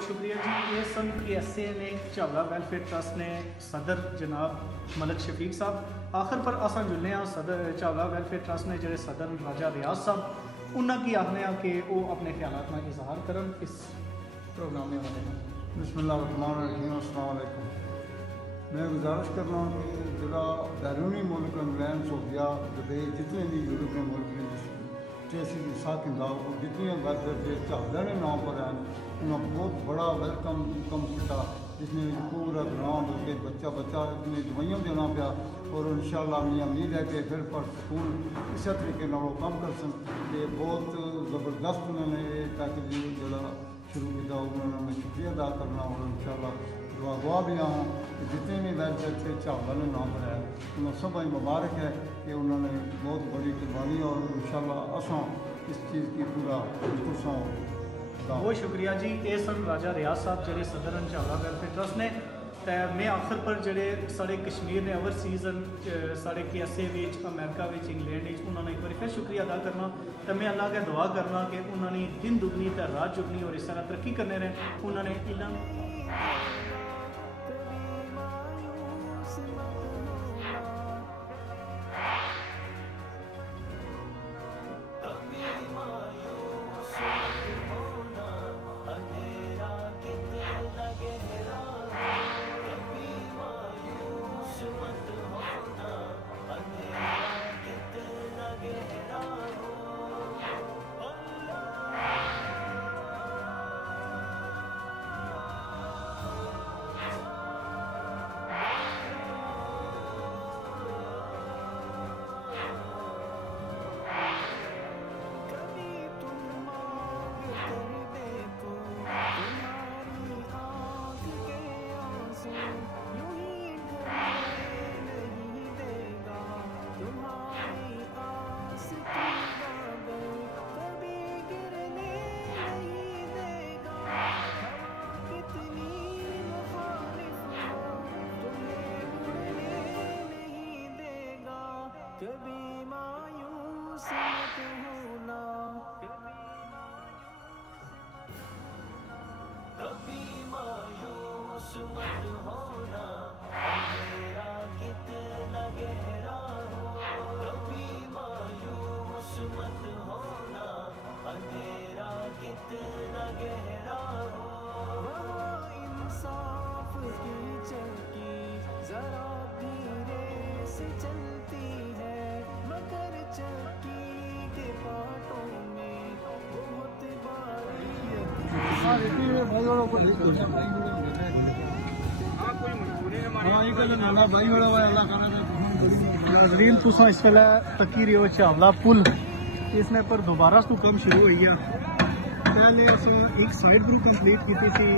बहुत शुक्रिया जी। ये सन PSA ने चावला वेलफेयर ट्रस्ट ने सदर जनाब मलक शफीक साहब आखिर पर असा जुलने सदर चावला वेलफेयर ट्रस्ट ने जो सदर राजा रियाज साहब उन्होंने आखने कि वो अपने ख्यालात में इजहार करन इस प्रोग्राम में वाले बिस्मिल्लाहिर्रहमानिर्रहीम। अस्सलाम वालेकुम। मैं गुजारिश करना कि जरा बैरूनी मुल्क इंग्लैंड सोफिया दुबई जितने भी यूरोपियन मुल्क ने जैसे कि साकिंदा और जितने वर्कर चावला ने नाम पर हैं उन्होंने बहुत बड़ा वेलकम कम किया, जिसने पूरा ग्राम बल्कि बच्चा बच्चा इतनी दवाइयाँ देना पाया और इंशाअल्लाह मेरी उम्मीद है कि फिर पर स्कूल इस तरीके वो काम कर सन। ये बहुत ज़बरदस्त उन्होंने ये पैकेज जरा शुरू किया, उन्होंने मैं शुक्रिया अदा करना और इंशाअल्लाह दुआ भी आऊँ कि जितने भी वेलफेयर थे चावला ने नाम पर है उन्हें सब मुबारक है कि उन्होंने बहुत बड़ी कुर्बानी और इंशाअल्लाह असा इस चीज़ की पूरा बहुत शुक्रिया जी। ये सन राजा रियाज साहब जो सदर चावला वेलफेयर ट्रस्ट ने मैं आखिर पर जोड़े साढ़े कश्मीर ने ओवरसीज़ साढ़े KSA अमेरिका इंग्लैंड उन्होंने एक बार फिर शुक्रिया अदा करना तो मैं अल्लाह का दुआ करना कि उन्होंने दिन दुगनी तो रात जुगनी और इस तरह तरक्की करने रहे। उन्होंने इलम नाज़रीन तुसा इस वेले तकी रहो चावला पुल इसने पर दोबारा तो कम शुरू हुई है। पहले एक साइड पर कंप्लीट की थी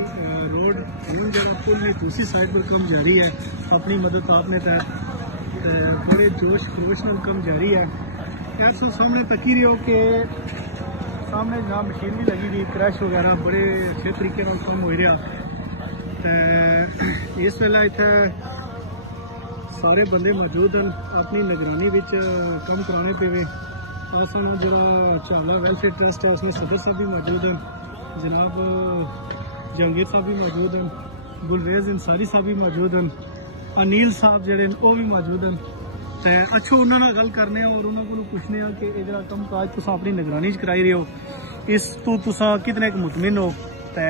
रोड हूँ जरा पुल ने दूसरी साइड पर कम जारी है। अपनी मदद आपने तहत बड़े जोश खरोश में कम जारी है। ऐसा सामने तकी रहो कि सामने जहाँ मशीन भी लगी हुई क्रैश वगैरह बड़े अच्छे तरीके कम हो रहा। इस वेला इतना सारे बंदे मौजूद हैं अपनी निगरानी कम कराने पे वे असन जो चावला वेलफेयर ट्रस्ट है उसमें सदर साहब भी मौजूद हैं, जनाब जहांगीर साहब भी मौजूद हैं, गुलरेज इंसारी साहब भी मौजूद हैं, अनिल साहब जोड़े वो भी मौजूद हैं। तो अच्छो उन्होंने गल करने और उन्होंने पूछने कि जो कम काज तुम अपनी निगरानी कराई रहे हो इस तो तुसा कितने मुतमिन हो तो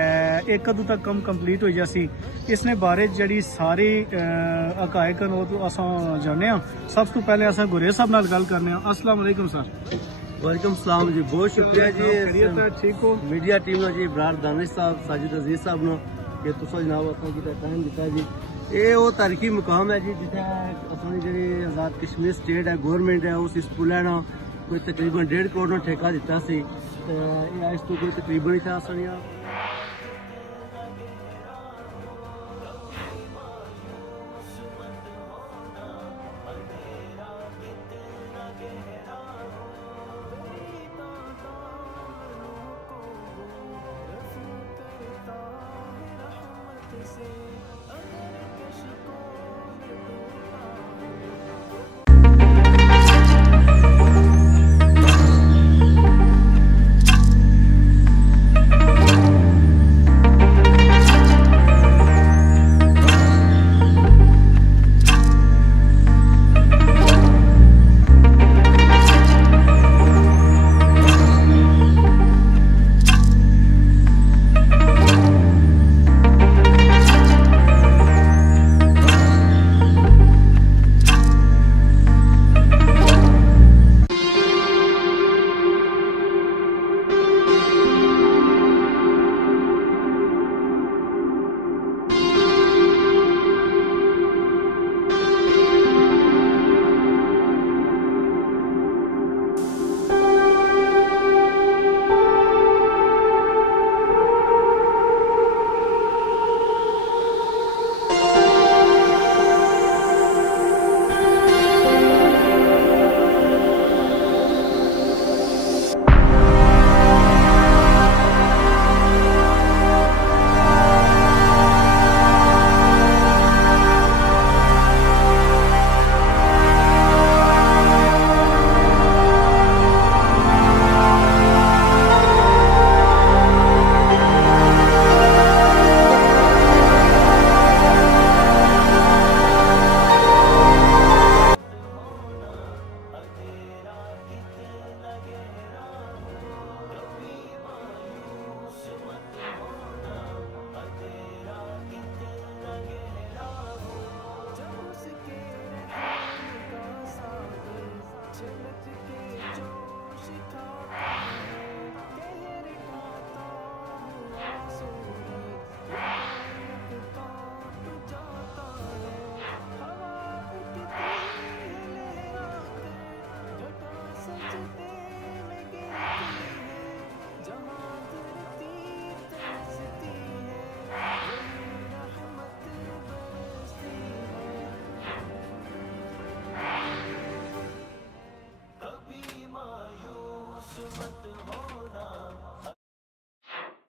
एक कदों तक कम कंप्लीट हो जासी इसने बारे जी सारी हकायक तो असा जाने। सब तो पहले अस गुरेज साहब नाल गल करने। अस्सलाम वालेकुम सर। वालेकुम सलाम जी, बहुत शुक्रिया जी। ठीक हो मीडिया टीम जी इब्रार दानिश साहब साजिद अजीज साहब ने कि तुसा जनाब असा टाइम दिता जी। ये वो तारीखी मुकाम है जी जिथे अपनी जी आजाद कश्मीर स्टेट है गवर्नमेंट है उस पुल ना कोई तकरीबन 1.5 करोड़ का ठेका दिता सी इस तो कोई तकरीबन इतना असनिया से